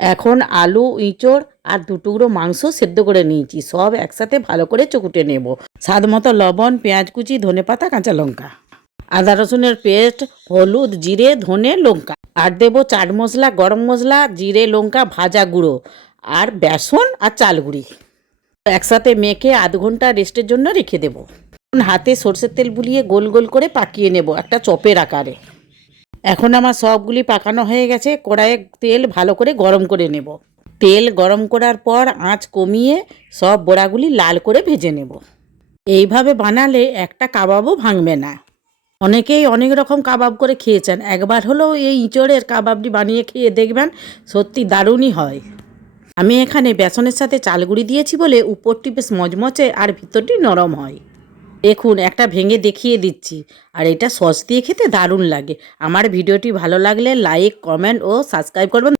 এখন আলু, ইঁচড় আর 2 টুকরো মাংস সেদ্ধ করে নিয়েছি। সব একসাথে ভালো করে চকুটে নেব। স্বাদ মতো লবণ, পেঁয়াজ কুচি, ধনেপাতা, কাঁচা লঙ্কা, আদা রসুনের পেস্ট, হলুদ, জিরে, ধনে, লঙ্কা। আর দেবো চাট মশলা, গরম মশলা, জিরে, লঙ্কা, ভাজা গুঁড়ো আর বেসন আর চাল গুঁড়ি। একসাথে মেখে আধ ঘন্টা রেস্টের জন্য রেখে দেবো। হাতে সরষের তেল বুলিয়ে গোল গোল করে পাকিয়ে নেব একটা চপের আকারে। এখন আমার সবগুলি পাকানো হয়ে গেছে। কড়াইয়ে তেল ভালো করে গরম করে নেব। তেল গরম করার পর আঁচ কমিয়ে সব বড়াগুলি লাল করে ভেজে নেব। এইভাবে বানালে একটা কাবাবও ভাঙবে না। অনেকেই অনেক রকম কাবাব করে খেয়েছেন, একবার হলেও এই ইঁচড়ের কাবাবটি বানিয়ে খেয়ে দেখবেন, সত্যি দারুণই হয়। আমি এখানে বেসনের সাথে চালগুড়ি দিয়েছি বলে উপরটি বেশ মচমচে আর ভিতরটি নরম হয়। দেখুন, একটা ভেঙে দেখিয়ে দিচ্ছি। আর এটা সস দিয়ে খেতে দারুণ লাগে। আমার ভিডিওটি ভালো লাগলে লাইক, কমেন্ট ও সাবস্ক্রাইব করবেন।